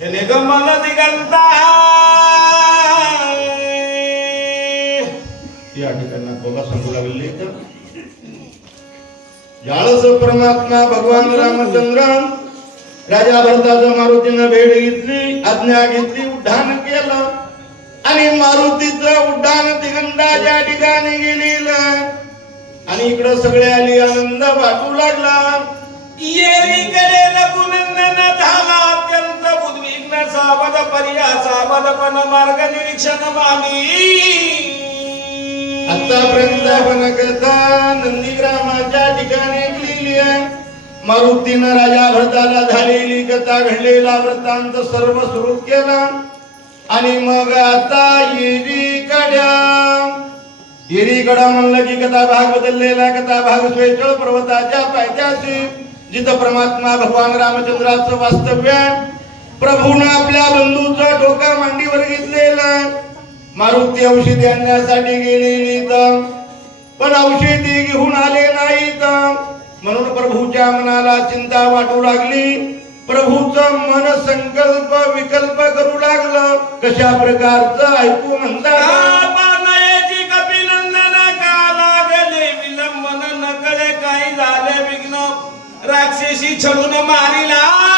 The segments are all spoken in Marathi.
జనగమన दिगंता या ठिकाणी बघा सांगू लागले तर ज्याळस परमात्मा भगवान रामचंद्र राजा भरताचं मारुतीनं भेट घेतली आज्ञा घेतली उड्डाण केलं. आणि मारुतीचं उड्डाण दिगंताच्या ठिकाणी गेलेलं. आणि इकडं सगळे आली आनंद वाटू लागला. येरी येरीकडे नकुनंदन झाला. अत्यंत उद्विग्न सावध पर्या सावधपण मार्ग निरीक्षण मामी। आतापर्यंत आपण कथा नंदीग्रामाच्या ठिकाणी लिहिली आहे मारुतीनं राजा भरताला झालेली कथा घडलेला वृत्तांत सर्व सुरू केला. आणि मग आता येरी कड्या येरी कडा म्हणलं की कथा भाग बदललेला कथा भाग स्वेचळ पर्वताच्या पायथ्याशी जिथं परमात्मा भगवान रामचंद्राचं वास्तव्य आहे. प्रभून आपल्या बंधूचा डोका मांडीवर घेतलेला. मारुती औषधी आणण्यासाठी गेलेली तर पण औषधी घेऊन आले नाहीत म्हणून प्रभूच्या मनाला चिंता वाटू लागली. प्रभूचं मन संकल्प विकल्प करू लागलं. कशा प्रकारचं ऐकू म्हणतात? राक्षसी छडून मारिला.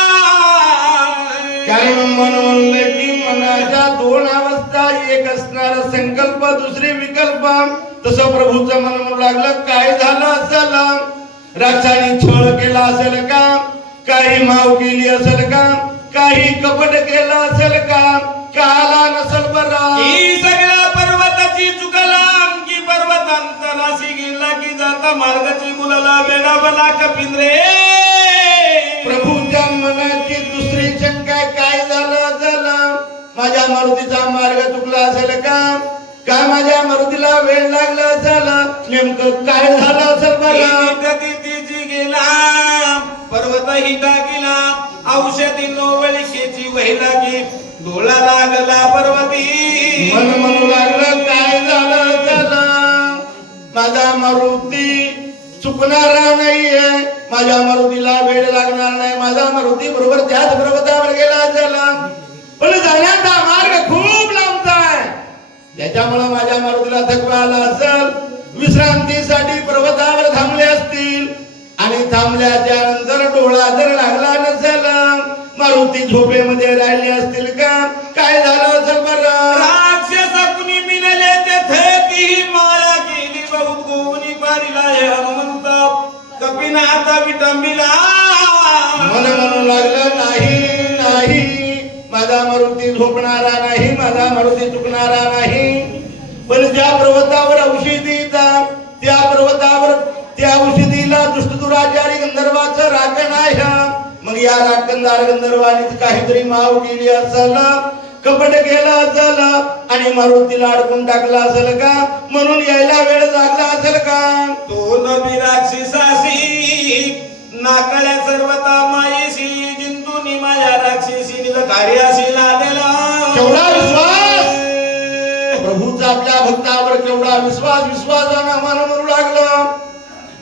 कारण मन म्हणलं की मनाच्या दोन अवस्था एक असणार संकल्प दुसरे विकल्प. तसं प्रभूचं मन म्हणू लागलं काय झालं असेल? राक्षाने छळ केला असेल का? काही माव केली असेल का? काही कपट केलं असेल का? काला नसल बरं. ही सगळ्या पर्वताची चुकला की पर्वतांतराशी गेला की जाता मार्गाची मुलाला वेडा बला कपिंद्रे प्रभूच्या माझ्या मारुतीचा मार्ग चुकला असेल का? का माझ्या मारुतीला वेळ लागला असेल? नेमकं काय झालं असेल बरं तिची गेला पर्वत ही टाकीला औषधी नोवलिकेची वहिला की डोळा लागला पर्वती. मन म्हणू लागलं काय झालं झालं माझा मारुती चुकणारा नाहीये. माझ्या मारुतीला वेळ लागणार नाही. माझा मारुती बरोबर त्याच पर्वतावर गेला झाला पण जाण्याचा मार्ग खूप लांबचा आहे त्याच्यामुळे माझ्या मारुतीला थकवा आला असेल. विश्रांतीसाठी पर्वतावर थांबले असतील. आणि थांबल्याच्या नंतर डोळा जर लागला नसेल मारुती झोपेमध्ये राहिले असतील का? काय झालं असेल बर? राक्षस कुणी मिळाले तेथे ती माया केली बहुत गोवनी पारिला हे हनुमंत कपिनाथ विटंबिला मारुती झोपणारा नाही माझा मारुती चुकणारा नाही. पण ज्या पर्वतावर औषधी त्या पर्वतावर त्या औषधीला दुष्टदुराचारी गंधर्वाचं राखण आहे. मग या राखणदार गंधर्वाने काहीतरी माव केली असल कपट केला असल आणि मारुतीला अडकून टाकला असेल का? म्हणून यायला वेळ लागला असेल का? तो नबी राक्षसासी नाकळ्या सर्वता मायेशी माझ्या माया राक्षसी निज कार्याशी लादेला केवढा विश्वास? प्रभूचा आपल्या भक्तावर केवढा विश्वास विश्वासानं आम्हाला म्हणू लागला.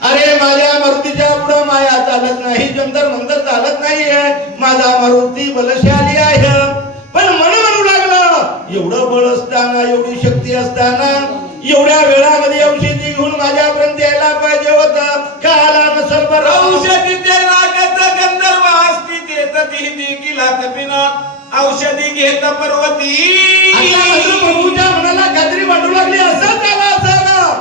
अरे माझ्या मारुतीच्या पुढे माया चालत नाही जंतर मंतर चालत नाहीये. माझा मारुती बलशाली आहे. पण मन म्हणू लागलं एवढं बळ असताना एवढी शक्ती असताना एवढ्या वेळामध्ये औषधी घेऊन माझ्यापर्यंत यायला पाहिजे होत. का आला नसल बरं औषधी ती देखील कपिना औषधी घेत पर्वती. प्रभूच्या मनाला खात्री वाटू लागली असं त्याला असं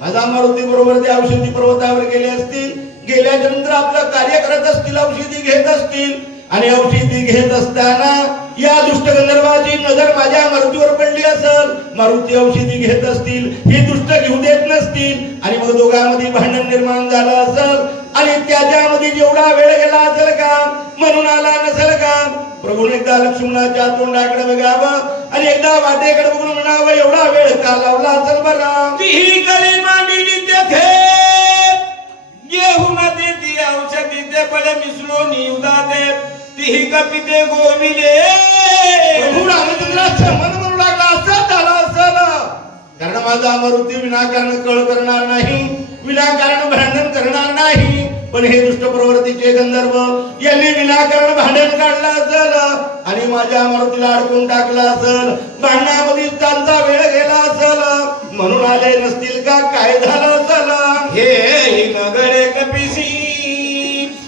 माझा मारुती बरोबर ते औषधी पर्वतावर गेले असतील गेल्याच्यानंतर आपलं कार्य करत असतील औषधी घेत असतील. आणि औषधी घेत असताना या दुष्ट गंधर्वाची नजर माझ्या मारुतीवर पडली असेल. मारुती औषधी घेत असतील ही दुष्ट घेऊ देत नसतील. आणि मग दोघांमध्ये भांडण निर्माण झालं असेल. आणि त्याच्यामध्ये जेवढा वेळ गेला असेल का म्हणून आला नसेल का प्रभूने एकदा लक्ष्मणाच्या तोंडाकडे बघावं आणि एकदा वाटेकडे बघून म्हणावं एवढा वेळ का लावला असेल बरं? तीही कली मांडली तेथे घेऊन देती औषधी ते पडे मिसळून निवदा दे तीही कपिते गोविले. प्रभू रामचंद्राचं मन म्हणू लागला असं झालं असेल. कारण माझा मारुती विनाकारण कळ करणार नाही. विनाकारण पण हे दुष्ट प्रवृत्तीचे गंधर्व यांनी विनाकारण भांडण काढलं असेल आणि माझ्या मारुतीला अडकून टाकला असल. भांडणामध्ये त्यांचा वेळ गेला असल. म्हणून आले नसतील का? काय झालं असल? हे नगरे कपिसी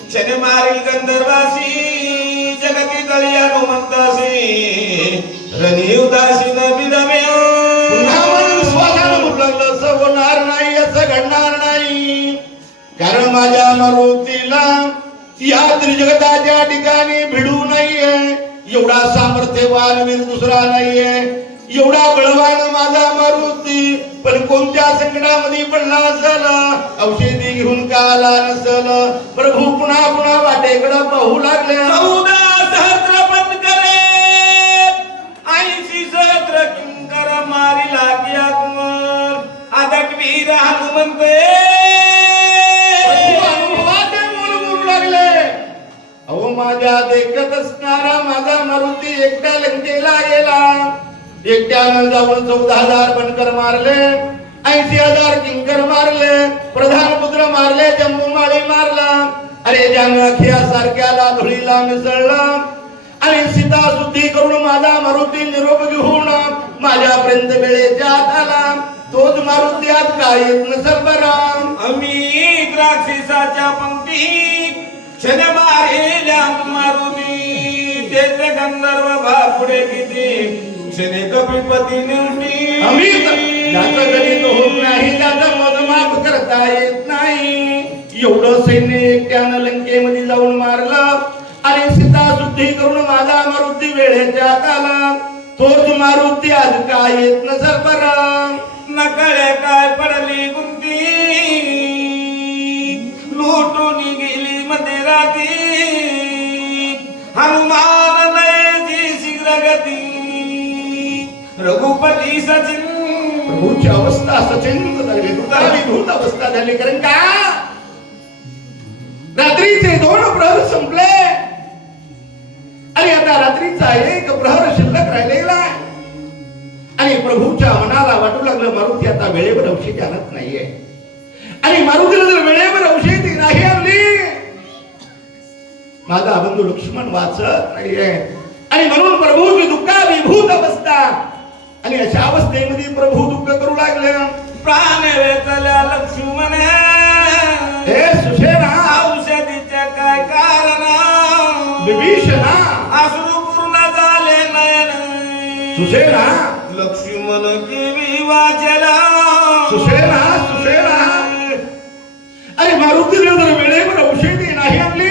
क्षण मारील गंधर्वासी जगती तळी हनुमंतासी रणी उदासी नबिदमे कारण माझ्या मारुतीला या त्रिजगताच्या ठिकाणी भिडू नाहीये. एवढा सामर्थ्यवान वीर दुसरा नाहीये. एवढा बळवान माझा मारुती पण कोणत्या संकटामध्ये पडला असल? औषधी घेऊन का आला नसल? प्रभू पुन्हा पुन्हा वाटेकडे पाहू लागले. चौदा सहस्र पण करे. ऐंशी सहस्र किंकर मारी लागी कुमार आदट वीर हनुमंत माझ्या देखत असणारा माझा मारुती एकट्या लंकेला गेला. एकट्यानं जाऊन चौदा हजार बनकर मारले ऐंशी हजार किंकर मारले प्रधान पुत्र मारले जम्बूमाळी मारला. अरे ज्यानं अखिया सारख्याला धुळीला मिसळला आणि सीता शुद्धी करून माझा मारुती निरोप घेऊन माझ्यापर्यंत वेळेच्या आत आला. तोच मारुती आज काय नसल बरा. आम्ही द्राक्षिसाच्या पंक्ती क्षण मारेल्या मारुती तेच गंधर्व बापुडे किती? क्षणे कपिपती निवटी अमित ज्याचं गणित होत नाही त्याचं मोजमाप करता येत नाही. एवढं सैन्य एकट्यानं लंकेमध्ये जाऊन मारलं आणि सीता शुद्धी करून माझा मारुती वेळेच्या आला तोच मारुती आज काय येत नसर बरा नकळे काय पडली गुंती? लुटून गेली हनुमान नयची शीघ्र गती रघुपती सचिन. प्रभूची अवस्था सचिन झाली दुःखाविभूत अवस्था झाली कारण का? रात्रीचे दोन प्रहर संपले. आणि आता रात्रीचा एक प्रहर शिल्लक राहिलेला आणि प्रभूच्या मनाला वाटू लागलं मारुती आता वेळेवर औषधी आणत नाहीये. आणि मारुतीला जर वेळेवर औषधी नाही आणली माझा बंधू लक्ष्मण वाचत नाहीये आणि म्हणून प्रभूची दुःखाविभूत अवस्था आणि अशा अवस्थेमध्ये प्रभू दुःख करू लागले. प्राण वेचल्या लक्ष्मण. हे सुशेना औषधीच्या काय कारण? विभीषणा. अश्रू पूर्ण झाले नयन. सुशेना लक्ष्मण केवी वाचला. सुशेना सुशेना अरे मारुतीने जर वेळेवर औषधी नाही आणली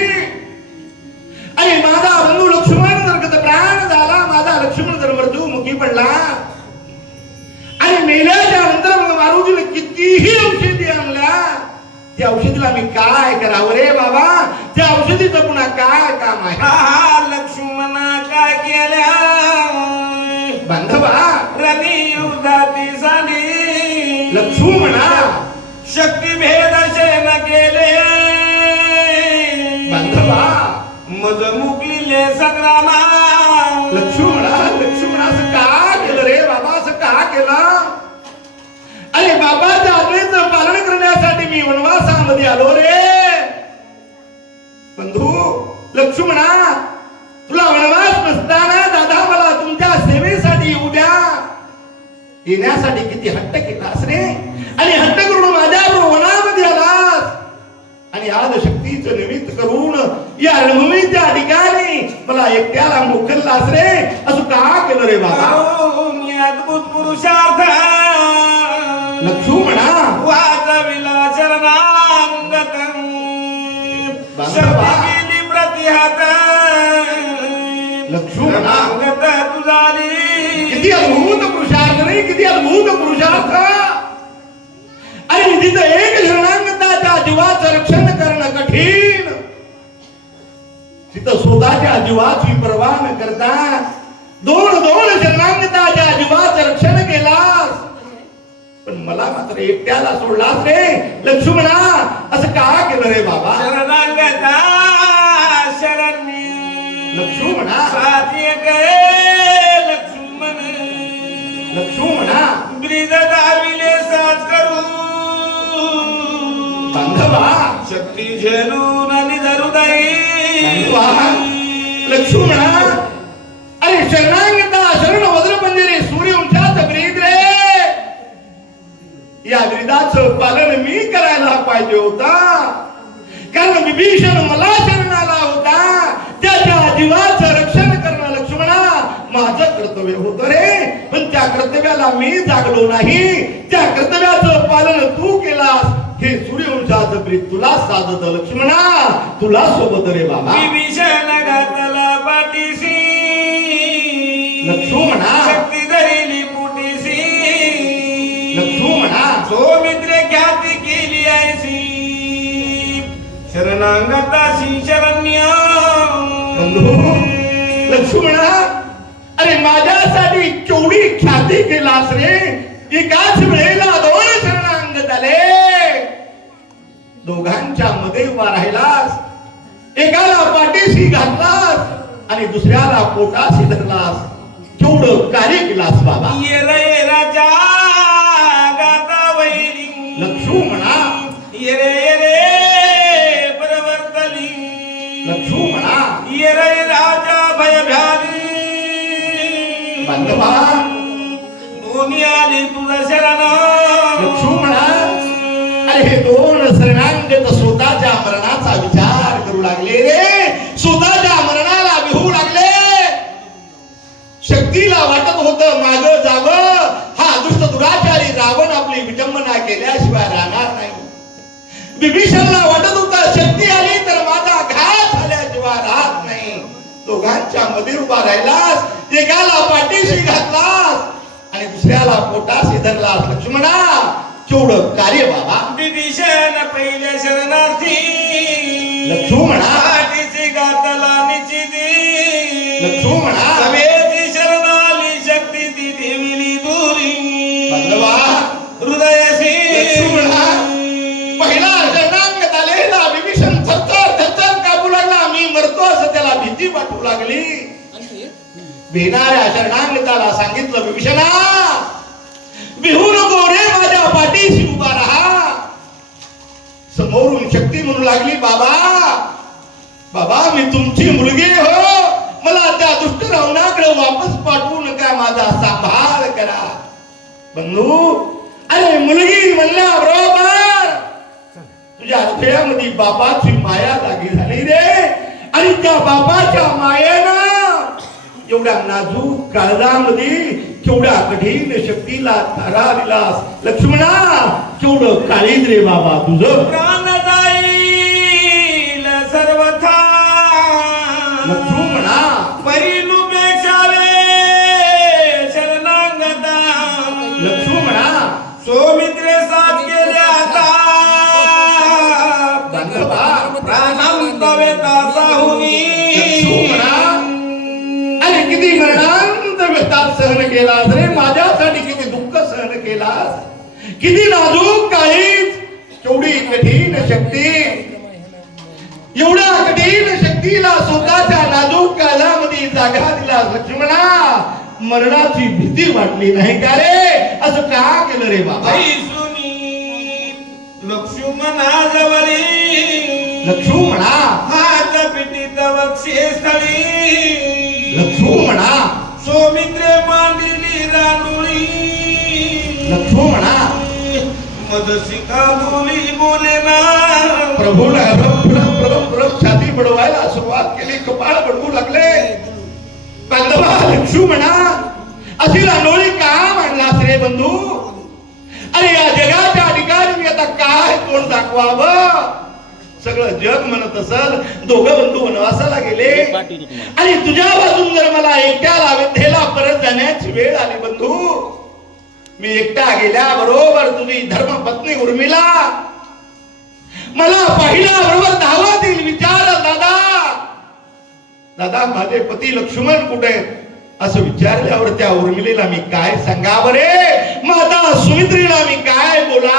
मारुतीने कितीही औषधी आणल्या त्या औषधीला मी काय करावं रे बाबा? त्या औषधीचं पुन्हा काय काम आहे? हा लक्ष्मण काय केल्या? बांधवा. रणी युद्धाती झाली. लक्ष्मणा. शक्ती भेद शेन केले. बांधवा. मज मुकलिले संग्रामा. लक्ष्मणा लक्ष्मणा असं बाबाच्या आज्ञेचं पालन करण्यासाठी मी वनवासामध्ये आलो रे. बंधू लक्ष्मणा तुला वनवास नसताना दादा मला तुमच्या सेवेसाठी उद्या येण्यासाठी किती हट्ट केलास रे. आणि हट्ट करून माझ्या वनामध्ये आलास. आणि आज शक्तीच निमित्त करून या रणभूमीच्या ठिकाणी मला एकट्याला मोकललास रे. असं का केलं रे बाबा? मी अद्भुत पुरुषार्थ लक्ष्मणा वाचविला शरणांगत बांधवा. शक्ती गेली प्रतिहात. लक्ष्मणा. शरणागत तुझाली. किती अद्भुत पुरुषार्थ रे किती अद्भुत पुरुषार्थ. आणि तिथं एक शरणांगताच्या जीवाचं रक्षण करणं कठीण. तिथं स्वतःच्या जीवाची पर्वा न करता दोन दोन शरणांगताच्या जीवाचं रक्षण केलास पण मला मात्र एकट्याला सोडलास रे. लक्ष्मणा असं का केलं रे बाबा? शरणागता लक्ष्मणा. साथी गए लक्ष्मण लक्ष्मणा ब्रिज दाविले साज करू. बांधवा. शक्ती झेलून आणि लक्ष्मणा शरणांगता शरण पालन मी करायला पाहिजे होता. कारण विभीषण मला शरणाला होता. त्याच्या जीवाचं रक्षण करणं लक्ष्मणा माझं कर्तव्य होतं रे. पण त्या कर्तव्याला मी जागलो नाही. त्या कर्तव्याचं पालन तू केलास. हे सूर्यवंशाचं प्रीत तुला साधत लक्ष्मणा. तुला सोबत रे बाबा. विभीषण घातला पाठीसी लक्ष्मणा. शरण्य बंधू लक्ष्मणा अरे माझ्यासाठी केवढी ख्याती केलास रे? एकाच वेळेला दोन शरणांगत आले दोघांच्या मध्ये उभा राहिलास. एकाला पाठीशी घातलास आणि दुसऱ्याला पोटाशी धरलास. केवढं कार्य केलास बाबा. ये रे राजा. शक्तीला वाटत होत माग जावं. हा दुष्ट दुराचारी रावण आपली विटंबना केल्याशिवाय राहणार नाही. विभीषणला वाटत होत शक्ती आली तर माझा घात झाल्याशिवाय राहत नाही. दोघांच्या मध्ये उभा राहिलास एकाला पाठीशी घातलास आणि दुसऱ्याला पोटाशी धरलास. लक्ष्मणा केवढं कार्य बाबा. विभीषण पहिल्या शरणार्थी. लक्ष्मणा. लागली. भिणाऱ्या शरणांगताला सांगितलं विभीषणा भिवू नको रे माझ्या पाठीशी उभा राहा. समोरून शक्ती म्हणू लागली बाबा बाबा मी तुमची मुलगी हो. मला त्या दुष्ट रावणाकडे वापस पाठवू नका माझा सांभाळ करा. बंधू अरे मुलगी म्हणल्या बरोबर. तुझ्या हृदयामध्ये बापाची माया जागी झाली रे. आणि त्या बापाच्या मायेनं एवढ्या नाजूक काळजामध्ये केवढ्या कठीण शक्तीला थारा विलास लक्ष्मणा केवढं काळीज रे बाबा तुझं. प्राण सहन केलास रे? माझ्यासाठी किती दुःख सहन केलास? किती नाजूक काळीच केवढी कठीण शक्ती. एवढ्या कठीण शक्तीला स्वतःच्या नाजूक काळामध्ये जागा दिला लक्ष्मणा. मरणाची भीती वाटली नाही का रे? असं का केलं रे बाबा? ऐसुनी लक्ष्मणाजवळी लक्ष्मणा हात पिटीत वक्षे स्थळी लक्ष्मणा. सौमित्रे मांडली रानुळी लक्ष्मणा मदसिका बोली बोले ना प्रभूला छाती बडवायला सुरुवात केली कपाळ बडवू लागले. बांधवा लक्ष्मणा अशी रानोळी का मांडलास रे बंधू? अरे या जगाच्या ठिकाणी मी आता काय तोंड दाखवावं? सगळं जग म्हणत असल दोघं बंधू वनवासाला गेले. आणि तुझ्या बाजून जर मला एकट्याला अयोध्येला परत जाण्याची वेळ आली बंधू. मी एकटा गेल्या बरोबर तुझी धर्मपत्नी उर्मिला. मला पहिल्या बरोबर धावा देईल विचार दादा. दादा माझे पती लक्ष्मण कुठे? असं विचारल्यावर त्या उर्मिलेला मी काय सांगावं रे माता सुमित्रीला मी काय कौशल्येनं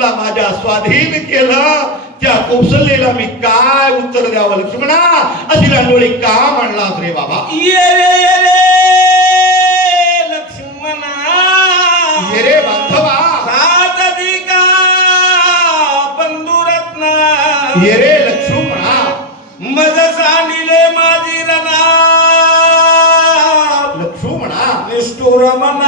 तुला माझ्या स्वाधीन केलं. त्या कौशल्यला मी काय उत्तर द्यावं लक्ष्मणा? अशी रांडोळी का म्हणलास रे बाबा? ये रे ये रे लक्ष्मणा. ये रे बांधवा. सातदिका बंधुरत्न. ये रे लक्ष्मणा. मज सांडिले माझी रणा. लक्ष्मणा. निष्ठुर मन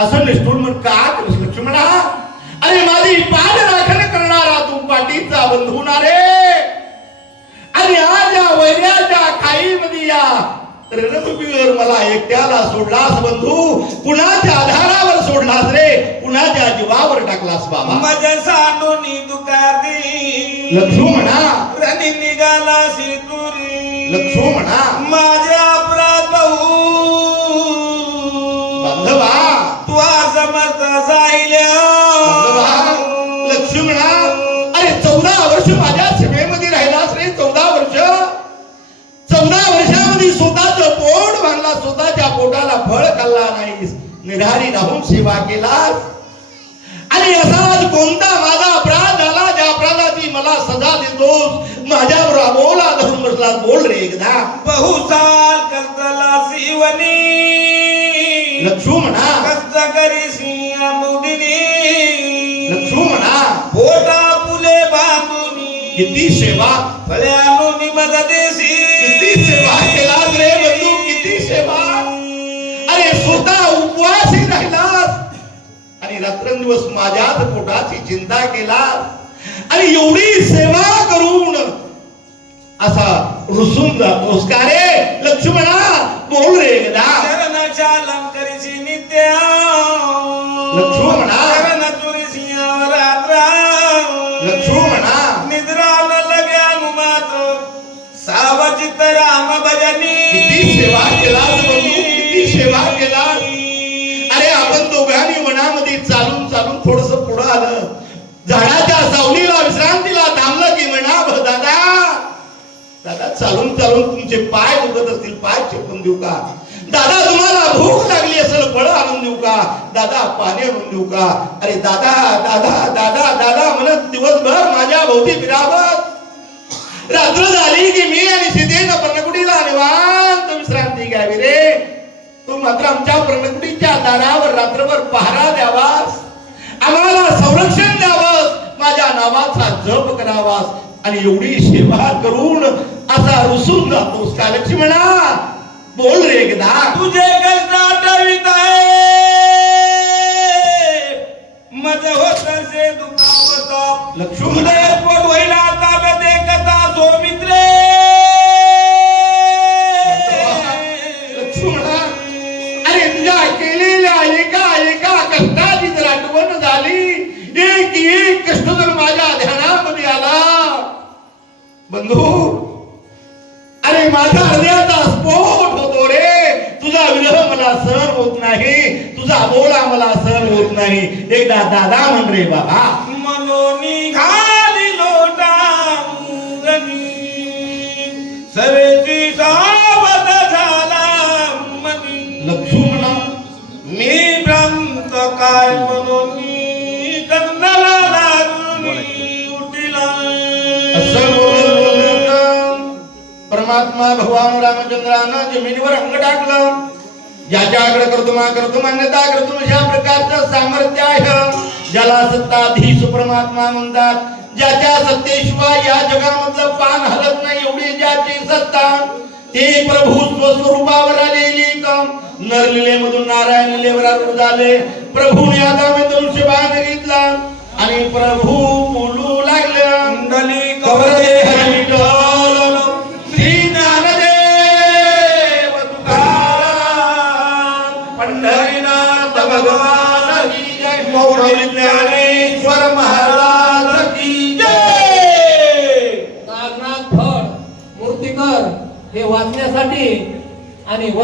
असं निष्ठूर म्हणून का लक्ष्मणा अरे माझी पाद राखण करणारा तू पाठीचा बंधू ना रे. आणि आज या वैऱ्याच्या खाईमध्ये या रणभूमीवर मला एकट्याला सोडलास बंधू. कुणाच्या आधारावर सोडलास रे? कुणाच्या जीवावर टाकलास बाबा? माझ्या सांडूनी दुकानी लक्ष्मणा रणी निघाला शितुरी लक्ष्मणा माझ्या लक्ष्मणा अरे चौदा वर्ष माझ्या सेवेमध्ये राहिलास रे चौदा वर्ष. चौदा वर्षामध्ये स्वतःचं पोट बांधला स्वतःच्या पोटाला फळ खाल्ला नाहीस निधारी राहून सेवा केलास. आणि असा आज कोणता माझा अपराध झाला ज्या अपराधाची मला सजा देतोस? माझ्यावर अबोला धरून बसला बोल रे एकदा. बहुसाल कस्तला शिवनी लक्ष्मणा कष्ट करी किती सेवा फळ्यानुनी मददेशी किती सेवा केलास रे बंधू किती सेवा. अरे स्वतः उपवासी राहिलास. आणि रात्रंदिवस माझ्याच पोटाची चिंता केलास. आणि एवढी सेवा करून असा रुसून जातोस का रे? लक्ष्मणा बोल रे एकदा. चरणाच्या अलंकरीची नित्या. राम भजनी। किती सेवा केला किती सेवा केला अरे आपण दोघांनी वनामध्ये चालून चालून थोडस पुढं आलं. झाडाच्या सावलीला विश्रांतीला थांबलं की म्हणा दादा दादा चालून चालून तुमचे पाय उगत असतील पाय चेपून देऊ का? दादा तुम्हाला भूक लागली असेल फळ आणून देऊ का? दादा पाणी आणून देऊ का? अरे दादा दादा दादा दादा म्हणत दिवसभर माझ्या भोवती फिरावत. रात्र झाली की मी आणि सीतेनं पर्णकुटीला निवांत विश्रांती घ्यावी रे. तू मात्र आमच्या पर्णकुटीच्या दारावर रात्रभर पहारा द्यावास. आम्हाला संरक्षण द्यावंस. माझ्या नावाचा जप करावास. आणि एवढी सेवा करून असा रुसून जातोस का लक्ष्मणा बोल रे एकदा. तुझे कष्ट आठवित आहे. मज होत लक्ष्मण. बंधू अरे माझा हृदयाचा स्फोट होतो रे. तुझा विरह मला सहन होत नाही. तुझा बोला मला सहन होत नाही. एकदा दादा म्हण रे बाबा. मनोनी परमात्मा भगवान रामचंद्रानं जमिनीवर अंग टाकलं. ज्याच्याकडे कर्तुमा कर्तुम अन्यथा कर्तुम अशा प्रकारचं सामर्थ्य आहे. ज्याला सत्ताधीश परमात्मा म्हणतात. ज्याच्या सत्तेशिवाय या जगामधलं पान हलत नाही एवढी ज्याची सत्ता. ते प्रभू स्वस्वरूपावर आलेली नरलिलेमधून नारायण लिलेवर आरूढ झाले. प्रभूने आदामे धनुष्यबाण घेतला. आणि प्रभू बोलू लागल्या. ఒకటి అని